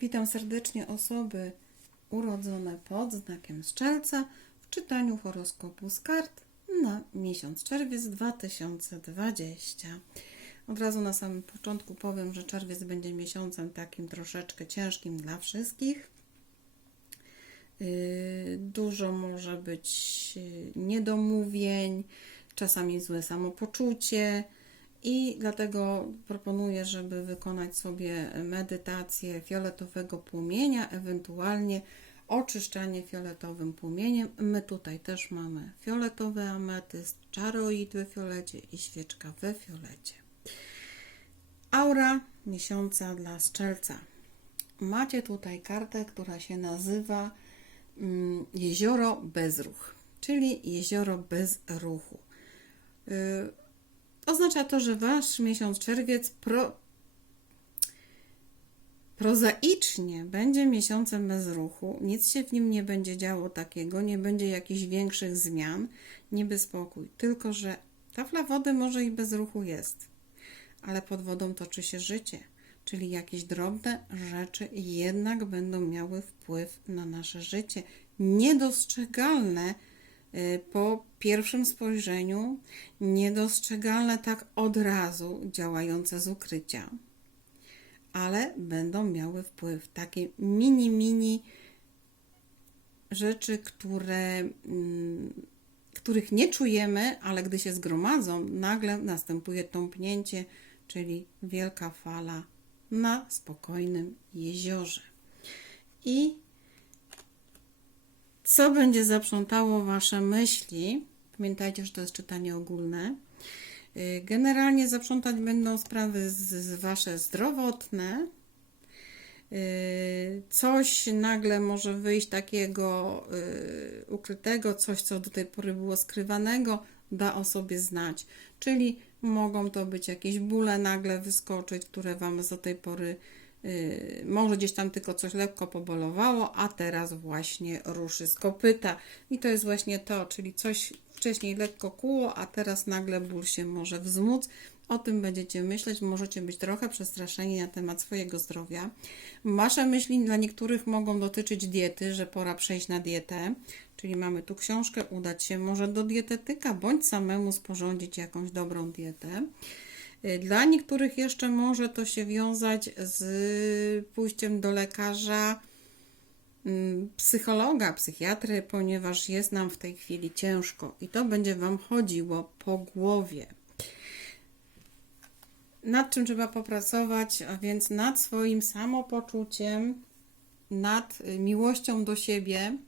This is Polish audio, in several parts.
Witam serdecznie osoby urodzone pod znakiem Strzelca w czytaniu horoskopu z kart na miesiąc czerwiec 2020. Od razu na samym początku powiem, że czerwiec będzie miesiącem takim troszeczkę ciężkim dla wszystkich. Yy, Dużo może być yy, niedomówień, czasami złe samopoczucie. I dlatego proponuję, żeby wykonać sobie medytację fioletowego płomienia, ewentualnie oczyszczanie fioletowym płomieniem. My tutaj też mamy fioletowy ametyst, czaroid we fiolecie i świeczka we fiolecie. Aura miesiąca dla strzelca. Macie tutaj kartę, która się nazywa mm, Jezioro Bezruch, czyli jezioro bez ruchu. Oznacza to, że wasz miesiąc czerwiec pro, prozaicznie będzie miesiącem bez ruchu, nic się w nim nie będzie działo takiego, nie będzie jakichś większych zmian, niby spokój. Tylko, że tafla wody może i bez ruchu jest, ale pod wodą toczy się życie, czyli jakieś drobne rzeczy jednak będą miały wpływ na nasze życie, niedostrzegalne po pierwszym spojrzeniu, niedostrzegalne tak od razu, działające z ukrycia, ale będą miały wpływ. Takie mini, mini rzeczy, które, mm, których nie czujemy, ale gdy się zgromadzą, nagle następuje tąpnięcie, czyli wielka fala na spokojnym jeziorze. I co będzie zaprzątało Wasze myśli? Pamiętajcie, że to jest czytanie ogólne. Y, Generalnie zaprzątać będą sprawy z, Wasze zdrowotne. Y, Coś nagle może wyjść takiego y, ukrytego, coś, co do tej pory było skrywanego, da o sobie znać. Czyli mogą to być jakieś bóle nagle wyskoczyć, które Wam do tej pory może gdzieś tam tylko coś lekko pobolowało, a teraz właśnie ruszy z kopyta. I to jest właśnie to, czyli coś wcześniej lekko kuło, a teraz nagle ból się może wzmóc. O tym będziecie myśleć, możecie być trochę przestraszeni na temat swojego zdrowia. Wasze myśli dla niektórych mogą dotyczyć diety, że pora przejść na dietę, czyli mamy tu książkę, udać się może do dietetyka, bądź samemu sporządzić jakąś dobrą dietę. Dla niektórych jeszcze może to się wiązać z pójściem do lekarza, mm, psychologa, psychiatry, ponieważ jest nam w tej chwili ciężko i to będzie Wam chodziło po głowie. Nad czym trzeba popracować, a więc nad swoim samopoczuciem, nad y, miłością do siebie,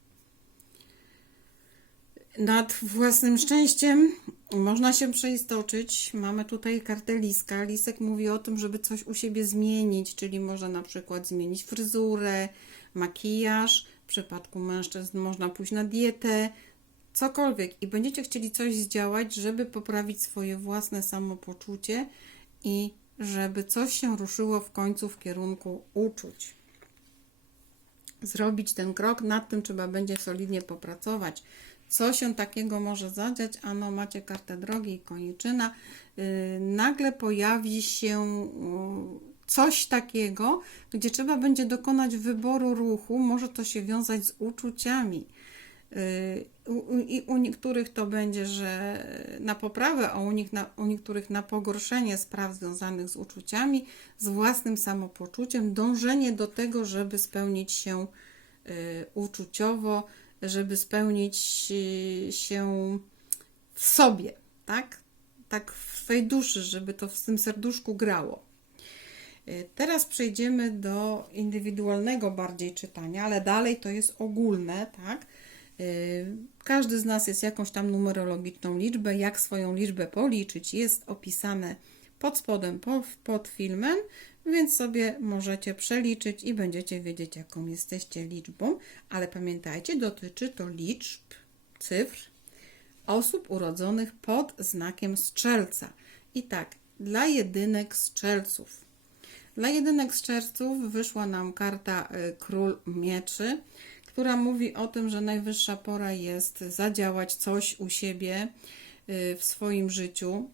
nad własnym szczęściem można się przeistoczyć. Mamy tutaj kartę liska. Lisek mówi o tym, żeby coś u siebie zmienić, czyli może na przykład zmienić fryzurę, makijaż. W przypadku mężczyzn można pójść na dietę, cokolwiek. I będziecie chcieli coś zdziałać, żeby poprawić swoje własne samopoczucie i żeby coś się ruszyło w końcu w kierunku uczuć. Zrobić ten krok, nad tym trzeba będzie solidnie popracować co się takiego może zadziać? Ano, macie kartę drogi i koniczyna. Yy, nagle pojawi się yy, coś takiego, gdzie trzeba będzie dokonać wyboru ruchu. Może to się wiązać z uczuciami. Yy, I u, niektórych to będzie, że na poprawę, a u, nich na, u niektórych na pogorszenie spraw związanych z uczuciami, z własnym samopoczuciem, dążenie do tego, żeby spełnić się uczuciowo, żeby spełnić y, się w sobie, tak? Tak w swojej duszy, żeby to w tym serduszku grało. Y, teraz przejdziemy do indywidualnego bardziej czytania, ale dalej to jest ogólne, tak? Y, każdy z nas jest jakąś tam numerologiczną liczbę. Jak swoją liczbę policzyć, jest opisane pod spodem, pod filmem, więc sobie możecie przeliczyć i będziecie wiedzieć, jaką jesteście liczbą, ale pamiętajcie, dotyczy to liczb, cyfr osób urodzonych pod znakiem strzelca. I tak, dla jedynek strzelców. Dla jedynek strzelców wyszła nam karta y, Król Mieczy, która mówi o tym, że najwyższa pora jest zadziałać coś u siebie y, w swoim życiu,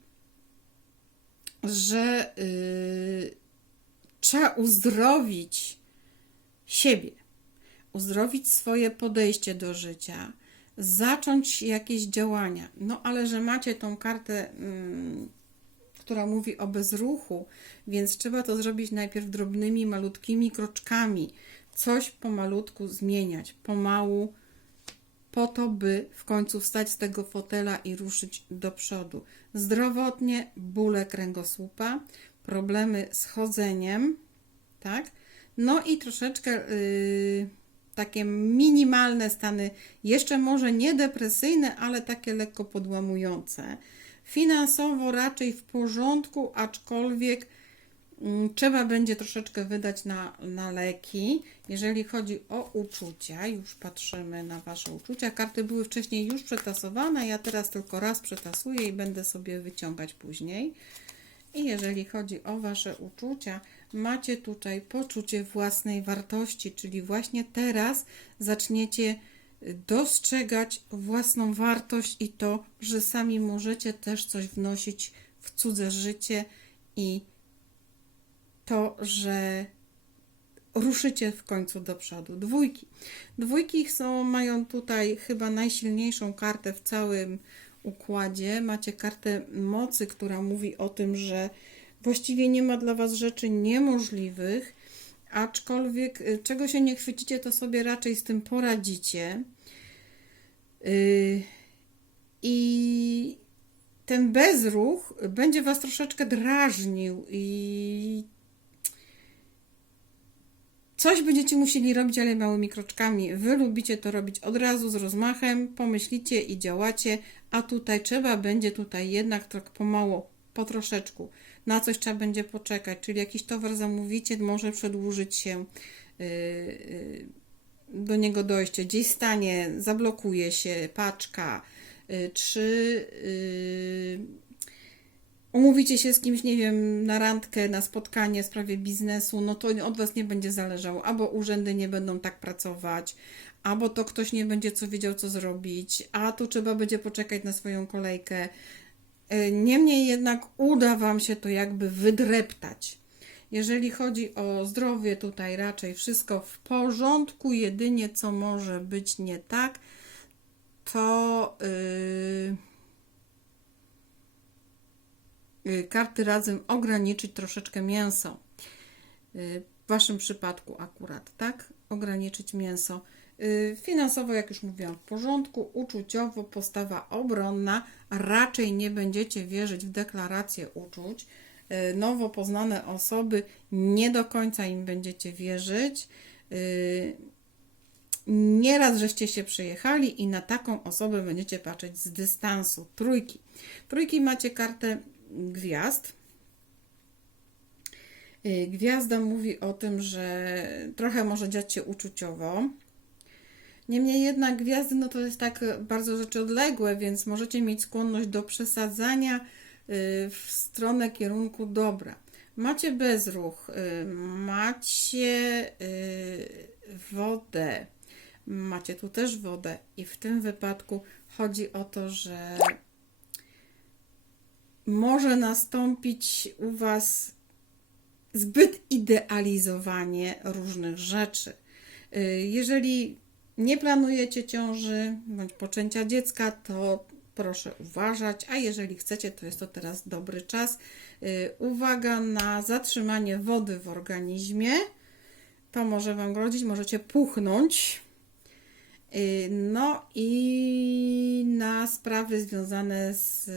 że yy, trzeba uzdrowić siebie, uzdrowić swoje podejście do życia, zacząć jakieś działania. No ale że macie tą kartę, mm, która mówi o bezruchu, więc trzeba to zrobić najpierw drobnymi, malutkimi kroczkami. Coś pomalutku zmieniać, pomału, po to, by w końcu wstać z tego fotela i ruszyć do przodu. Zdrowotnie bóle kręgosłupa, problemy z chodzeniem, tak? No i troszeczkę yy, takie minimalne stany, jeszcze może nie depresyjne, ale takie lekko podłamujące. Finansowo raczej w porządku, aczkolwiek mm, trzeba będzie troszeczkę wydać na, na leki. Jeżeli chodzi o uczucia, już patrzymy na Wasze uczucia. Karty były wcześniej już przetasowane, ja teraz tylko raz przetasuję i będę sobie wyciągać później. I jeżeli chodzi o Wasze uczucia, macie tutaj poczucie własnej wartości, czyli właśnie teraz zaczniecie dostrzegać własną wartość i to, że sami możecie też coś wnosić w cudze życie i to, że ruszycie w końcu do przodu. Dwójki. Dwójki są, mają tutaj chyba najsilniejszą kartę w całym układzie. Macie kartę mocy, która mówi o tym, że właściwie nie ma dla Was rzeczy niemożliwych, aczkolwiek y, czego się nie chwycicie, to sobie raczej z tym poradzicie. Yy, I ten bezruch będzie Was troszeczkę drażnił i Coś będziecie musieli robić, ale małymi kroczkami. Wy lubicie to robić od razu z rozmachem, pomyślicie i działacie, a tutaj trzeba będzie tutaj jednak tak pomału, po troszeczku. Na coś trzeba będzie poczekać, czyli jakiś towar zamówicie, może przedłużyć się yy, yy, do niego dojście, gdzieś stanie, zablokuje się paczka, czy yy, umówicie się z kimś, nie wiem, na randkę, na spotkanie w sprawie biznesu, no to od Was nie będzie zależało. Albo urzędy nie będą tak pracować, albo to ktoś nie będzie co wiedział, co zrobić, a tu trzeba będzie poczekać na swoją kolejkę. E, niemniej jednak uda Wam się to jakby wydreptać. Jeżeli chodzi o zdrowie, tutaj raczej wszystko w porządku. Jedynie co może być nie tak, to. Yy Y, karty razem ograniczyć troszeczkę mięso. Y, w Waszym przypadku akurat, tak? Ograniczyć mięso. Y, finansowo, jak już mówiłam, w porządku, uczuciowo, postawa obronna, raczej nie będziecie wierzyć w deklarację uczuć. Nowo poznane osoby, nie do końca im będziecie wierzyć. Nieraz żeście się przyjechali i na taką osobę będziecie patrzeć z dystansu. Trójki. Trójki macie kartę gwiazd. Y, gwiazda mówi o tym, że trochę może dziać się uczuciowo. Niemniej jednak gwiazdy no to jest tak bardzo rzeczy odległe, więc możecie mieć skłonność do przesadzania y, w stronę kierunku dobra. Macie bezruch, y, macie wodę, macie tu też wodę i w tym wypadku chodzi o to, że może nastąpić u Was zbyt idealizowanie różnych rzeczy. Y, jeżeli nie planujecie ciąży bądź poczęcia dziecka, to proszę uważać, a jeżeli chcecie, to jest to teraz dobry czas. Y, uwaga na zatrzymanie wody w organizmie. To może Wam grozić, możecie puchnąć. Y, no i na sprawy związane z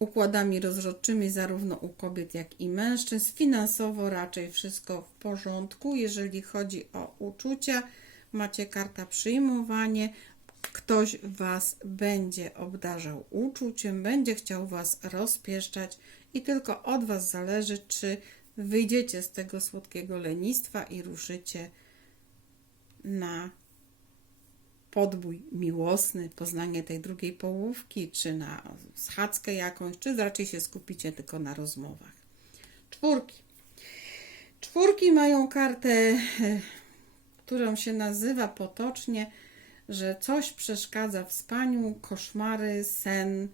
układami rozrodczymi zarówno u kobiet, jak i mężczyzn. Finansowo raczej wszystko w porządku. Jeżeli chodzi o uczucia, macie karta przyjmowanie. Ktoś Was będzie obdarzał uczuciem, będzie chciał Was rozpieszczać i tylko od Was zależy, czy wyjdziecie z tego słodkiego lenistwa i ruszycie na podbój miłosny, poznanie tej drugiej połówki, czy na schadzkę jakąś, czy raczej się skupicie tylko na rozmowach. Czwórki. Czwórki mają kartę, którą się nazywa potocznie, że coś przeszkadza w spaniu, koszmary, sen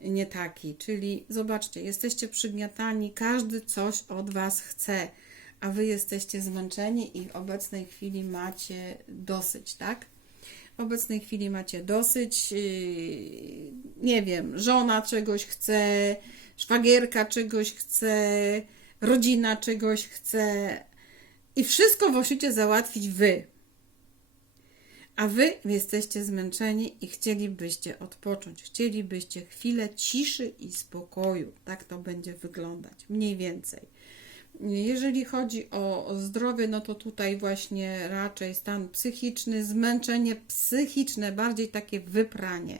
nie taki. Czyli zobaczcie, jesteście przygniatani, każdy coś od Was chce a wy jesteście zmęczeni i w obecnej chwili macie dosyć, tak? W obecnej chwili macie dosyć, yy, nie wiem, żona czegoś chce, szwagierka czegoś chce, rodzina czegoś chce i wszystko musicie załatwić wy. A wy jesteście zmęczeni i chcielibyście odpocząć, chcielibyście chwilę ciszy i spokoju. Tak to będzie wyglądać, mniej więcej. Jeżeli chodzi o, zdrowie, no to tutaj właśnie raczej stan psychiczny, zmęczenie psychiczne, bardziej takie wypranie.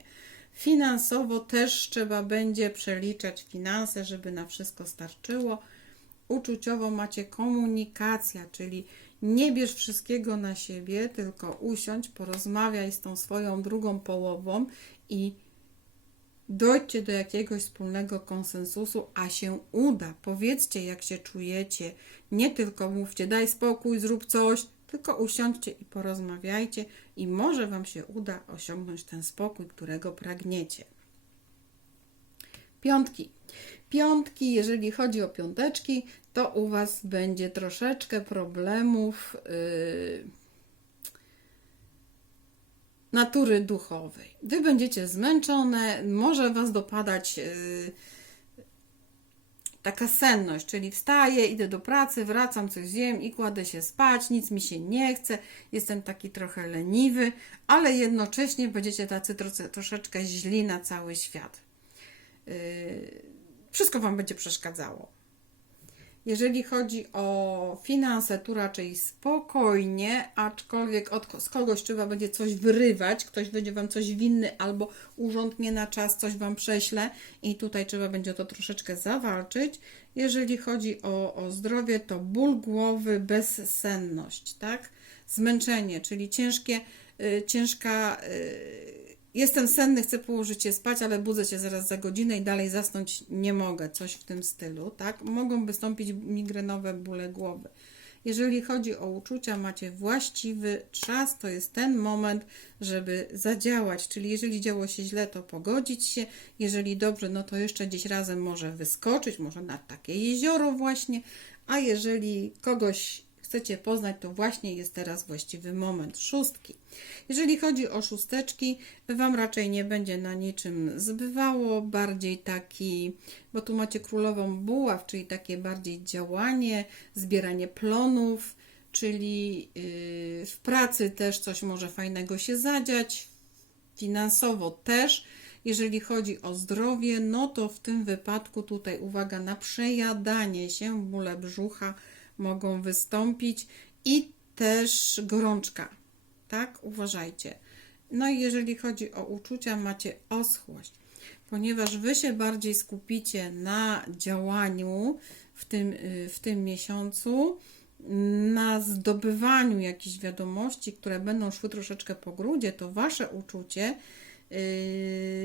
Finansowo też trzeba będzie przeliczać finanse, żeby na wszystko starczyło. Uczuciowo macie komunikacja, czyli nie bierz wszystkiego na siebie, tylko usiądź, porozmawiaj z tą swoją drugą połową i dojdźcie do jakiegoś wspólnego konsensusu, a się uda. Powiedzcie, jak się czujecie. Nie tylko mówcie, daj spokój, zrób coś, tylko usiądźcie i porozmawiajcie, i może Wam się uda osiągnąć ten spokój, którego pragniecie. Piątki. Piątki, jeżeli chodzi o piąteczki, to u Was będzie troszeczkę problemów. Yy, natury duchowej. Wy będziecie zmęczone, może Was dopadać yy, taka senność, czyli wstaję, idę do pracy, wracam, coś zjem i kładę się spać, nic mi się nie chce, jestem taki trochę leniwy, ale jednocześnie będziecie tacy troce, troszeczkę źli na cały świat. Yy, wszystko Wam będzie przeszkadzało. Jeżeli chodzi o finanse, tu raczej spokojnie, aczkolwiek od, z kogoś trzeba będzie coś wyrywać, ktoś będzie Wam coś winny albo urząd nie na czas coś Wam prześle i tutaj trzeba będzie to troszeczkę zawalczyć. Jeżeli chodzi o, o zdrowie, to ból głowy, bezsenność, tak? Zmęczenie, czyli ciężkie, y, ciężka... Y, Jestem senny, chcę położyć się spać, ale budzę się zaraz za godzinę i dalej zasnąć nie mogę. Coś w tym stylu, tak? Mogą wystąpić migrenowe bóle głowy. Jeżeli chodzi o uczucia, macie właściwy czas, to jest ten moment, żeby zadziałać. Czyli jeżeli działo się źle, to pogodzić się. Jeżeli dobrze, no to jeszcze gdzieś razem może wyskoczyć, może na takie jezioro właśnie. A jeżeli kogoś chcecie poznać, to właśnie jest teraz właściwy moment. Szóstki. Jeżeli chodzi o szósteczki, Wam raczej nie będzie na niczym zbywało, bardziej taki, bo tu macie królową buław, czyli takie bardziej działanie, zbieranie plonów, czyli yy, w pracy też coś może fajnego się zadziać, finansowo też. Jeżeli chodzi o zdrowie, no to w tym wypadku tutaj uwaga na przejadanie się, bóle brzucha, mogą wystąpić i też gorączka. Tak, uważajcie. No i jeżeli chodzi o uczucia, macie oschłość, ponieważ wy się bardziej skupicie na działaniu w tym, w tym miesiącu, na zdobywaniu jakichś wiadomości, które będą szły troszeczkę po grudzie, to wasze uczucie yy,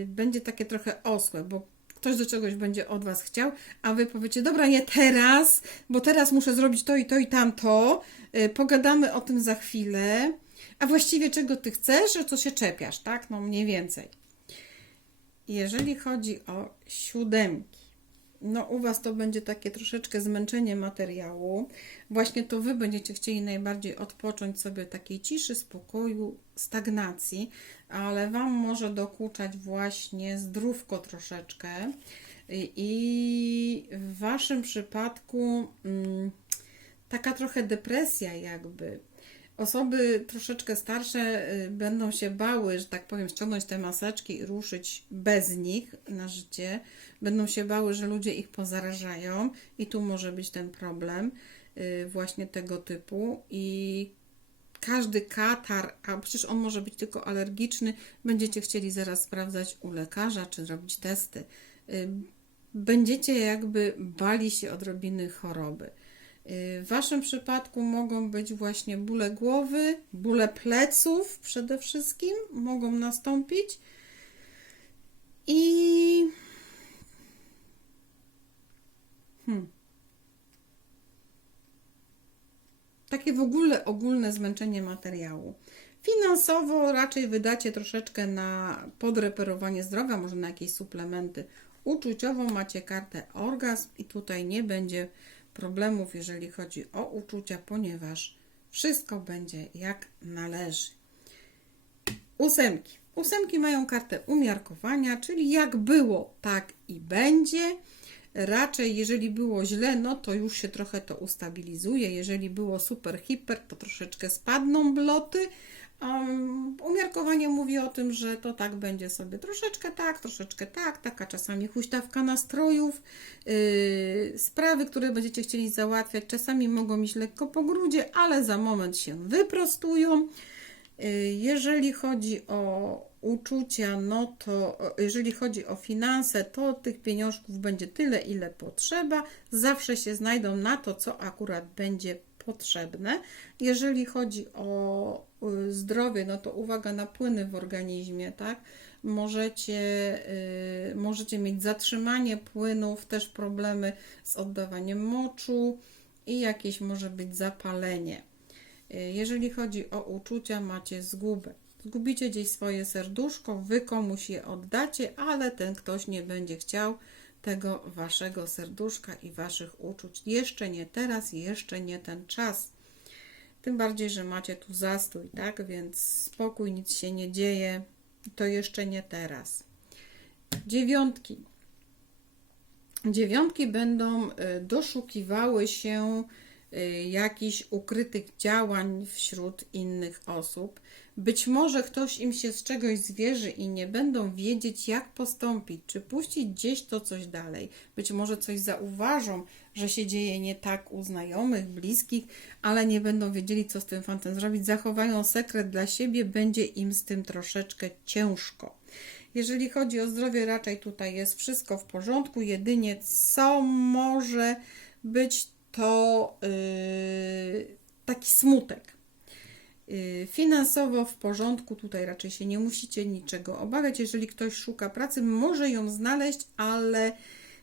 będzie takie trochę osłe, bo ktoś do czegoś będzie od Was chciał, a Wy powiecie, dobra, nie teraz, bo teraz muszę zrobić to i to i tamto, yy, pogadamy o tym za chwilę, a właściwie czego Ty chcesz, o co się czepiasz, tak? No mniej więcej. Jeżeli chodzi o siódemki, no u Was to będzie takie troszeczkę zmęczenie materiału. Właśnie to Wy będziecie chcieli najbardziej odpocząć sobie takiej ciszy, spokoju, stagnacji, ale Wam może dokuczać właśnie zdrówko troszeczkę i w Waszym przypadku mm, taka trochę depresja jakby. Osoby troszeczkę starsze y, będą się bały, że tak powiem, ściągnąć te maseczki i ruszyć bez nich na życie. Będą się bały, że ludzie ich pozarażają i tu może być ten problem y, właśnie tego typu i każdy katar, a przecież on może być tylko alergiczny, będziecie chcieli zaraz sprawdzać u lekarza czy robić testy. Y, będziecie jakby bali się odrobiny choroby. W Waszym przypadku mogą być właśnie bóle głowy, bóle pleców przede wszystkim mogą nastąpić i hmm. takie w ogóle ogólne zmęczenie materiału. Finansowo raczej wydacie troszeczkę na podreperowanie zdrowia, może na jakieś suplementy. Uczuciowo macie kartę orgazm i tutaj nie będzie problemów, jeżeli chodzi o uczucia, ponieważ wszystko będzie jak należy. Ósemki. Ósemki mają kartę umiarkowania, czyli jak było, tak i będzie. Raczej, jeżeli było źle, no to już się trochę to ustabilizuje. Jeżeli było super, hiper, to troszeczkę spadną bloty. Um, umiarkowanie mówi o tym, że to tak będzie sobie troszeczkę tak, troszeczkę tak, taka czasami huśtawka nastrojów. Yy, sprawy, które będziecie chcieli załatwiać, czasami mogą iść lekko po grudzie, ale za moment się wyprostują. Yy, jeżeli chodzi o uczucia, no to jeżeli chodzi o finanse, to tych pieniążków będzie tyle, ile potrzeba. Zawsze się znajdą na to, co akurat będzie potrzebne. Jeżeli chodzi o y, zdrowie, no to uwaga na płyny w organizmie, tak? Możecie, y, możecie mieć zatrzymanie płynów, też problemy z oddawaniem moczu i jakieś może być zapalenie. Y, Jeżeli chodzi o uczucia, macie zgubę. Zgubicie gdzieś swoje serduszko, wy komuś je oddacie, ale ten ktoś nie będzie chciał tego waszego serduszka i waszych uczuć. Jeszcze nie teraz, jeszcze nie ten czas. Tym bardziej, że macie tu zastój, tak? Więc spokój, nic się nie dzieje. To jeszcze nie teraz. Dziewiątki. Dziewiątki będą y, doszukiwały się y, jakichś ukrytych działań wśród innych osób. Być może ktoś im się z czegoś zwierzy i nie będą wiedzieć, jak postąpić, czy puścić gdzieś to coś dalej. Być może coś zauważą, że się dzieje nie tak u znajomych, bliskich, ale nie będą wiedzieli, co z tym fantem zrobić. Zachowają sekret dla siebie, będzie im z tym troszeczkę ciężko. Jeżeli chodzi o zdrowie, raczej tutaj jest wszystko w porządku. Jedynie co może być to yy, taki smutek. Yy, Finansowo w porządku, tutaj raczej się nie musicie niczego obawiać. Jeżeli ktoś szuka pracy, może ją znaleźć, ale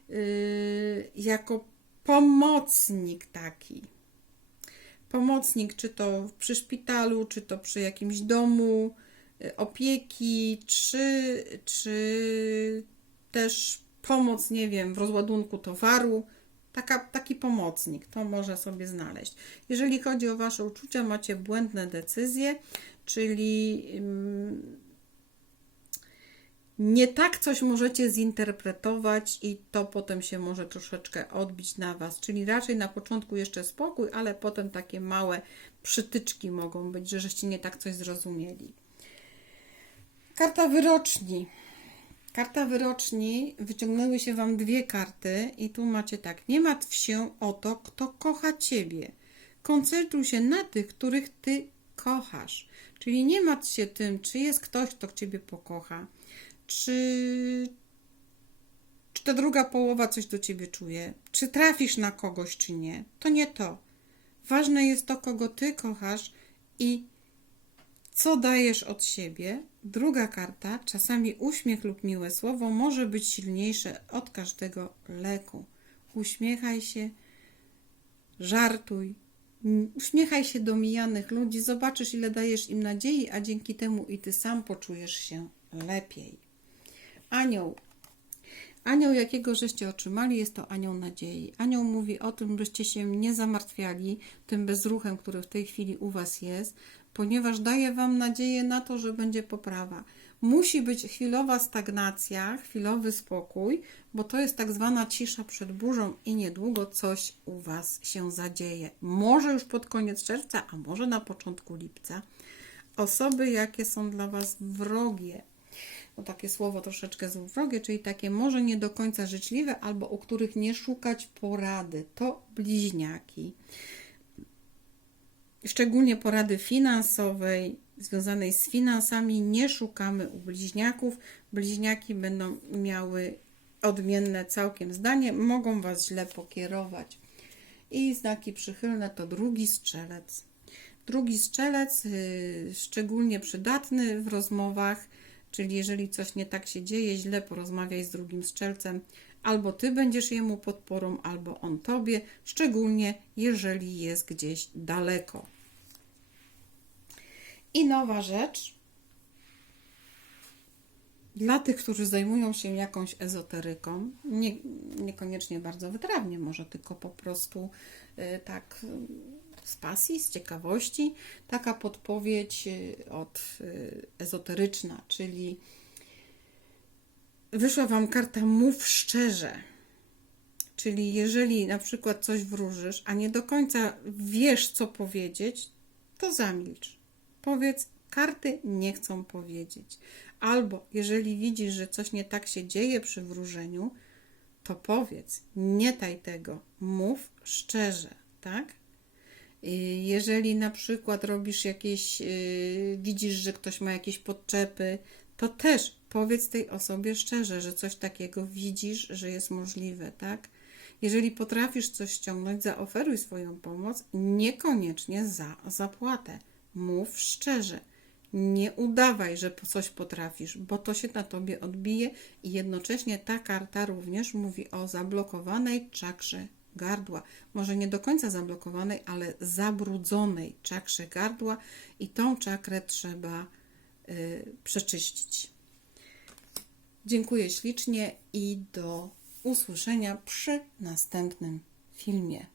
yy, jako pomocnik taki. Pomocnik, czy to przy szpitalu, czy to przy jakimś domu y, opieki, czy, czy też pomoc, nie wiem, w rozładunku towaru. Taka, taki pomocnik, to może sobie znaleźć. Jeżeli chodzi o Wasze uczucia, macie błędne decyzje, czyli nie tak coś możecie zinterpretować i to potem się może troszeczkę odbić na Was. Czyli raczej na początku jeszcze spokój, ale potem takie małe przytyczki mogą być, że żeście nie tak coś zrozumieli. Karta wyroczni. Karta wyroczni, wyciągnęły się Wam dwie karty i tu macie tak. Nie martw się o to, kto kocha Ciebie. Koncentruj się na tych, których Ty kochasz. Czyli nie martw się tym, czy jest ktoś, kto Ciebie pokocha, czy, czy ta druga połowa coś do Ciebie czuje, czy trafisz na kogoś, czy nie. To nie to. Ważne jest to, kogo Ty kochasz i co dajesz od siebie. Druga karta, czasami uśmiech lub miłe słowo może być silniejsze od każdego leku. Uśmiechaj się, żartuj, uśmiechaj się do mijanych ludzi, zobaczysz ile dajesz im nadziei, a dzięki temu i ty sam poczujesz się lepiej. Anioł. Anioł, jakiego żeście otrzymali, jest to anioł nadziei. Anioł mówi o tym, żeście się nie zamartwiali tym bezruchem, który w tej chwili u Was jest, ponieważ daje Wam nadzieję na to, że będzie poprawa. Musi być chwilowa stagnacja, chwilowy spokój, bo to jest tak zwana cisza przed burzą i niedługo coś u Was się zadzieje. Może już pod koniec czerwca, a może na początku lipca. Osoby, jakie są dla Was wrogie, no takie słowo troszeczkę złowrogie, czyli takie może nie do końca życzliwe, albo u których nie szukać porady, to bliźniaki. Szczególnie porady finansowej, związanej z finansami, nie szukamy u bliźniaków. Bliźniaki będą miały odmienne całkiem zdanie, mogą Was źle pokierować. I znaki przychylne to drugi strzelec. Drugi strzelec, yy, szczególnie przydatny w rozmowach, czyli jeżeli coś nie tak się dzieje, źle porozmawiaj z drugim strzelcem. Albo ty będziesz jemu podporą, albo on tobie, szczególnie jeżeli jest gdzieś daleko. I nowa rzecz. Dla tych, którzy zajmują się jakąś ezoteryką, nie, niekoniecznie bardzo wytrawnie, może tylko po prostu y, tak y, z pasji, z ciekawości, taka podpowiedź y, od y, ezoteryczna, czyli wyszła Wam karta mów szczerze. Czyli jeżeli na przykład coś wróżysz, a nie do końca wiesz, co powiedzieć, to zamilcz. Powiedz, karty nie chcą powiedzieć. Albo jeżeli widzisz, że coś nie tak się dzieje przy wróżeniu, to powiedz, nie taj tego, mów szczerze, tak? Y, Jeżeli na przykład robisz jakieś, yy, widzisz, że ktoś ma jakieś podczepy, to też powiedz tej osobie szczerze, że coś takiego widzisz, że jest możliwe, tak? Jeżeli potrafisz coś ściągnąć, zaoferuj swoją pomoc, niekoniecznie za zapłatę. Mów szczerze. Nie udawaj, że coś potrafisz, bo to się na tobie odbije i jednocześnie ta karta również mówi o zablokowanej czakrze gardła. Może nie do końca zablokowanej, ale zabrudzonej czakrze gardła i tą czakrę trzeba y, przeczyścić. Dziękuję ślicznie i do usłyszenia przy następnym filmie.